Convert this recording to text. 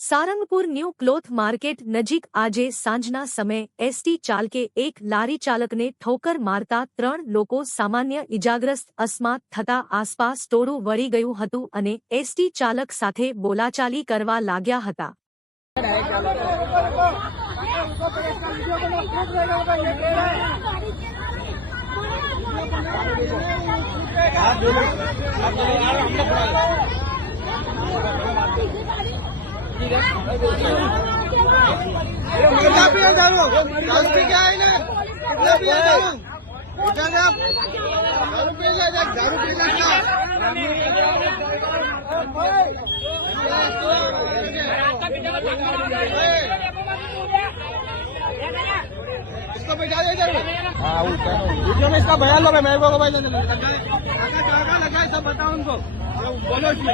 Sarangpur new cloth market નજીક આજે સાંજના સમયે એસટી ચાલકે એક લારી ચાલકને ઠોકર મારતા ત્રણ લોકો સામાન્ય ઇજાગ્રસ્ત અસ્માત થતા આસપાસ ટોળું વળી ગયું હતું અને એસટી ચાલક સાથે બોલાચાલી કરવા લાગ્યા હતા. આ वीडियो में इसका बयान लो मेरे को भाई लगा लगा लगा सब बताओ उनको बोलो इसमें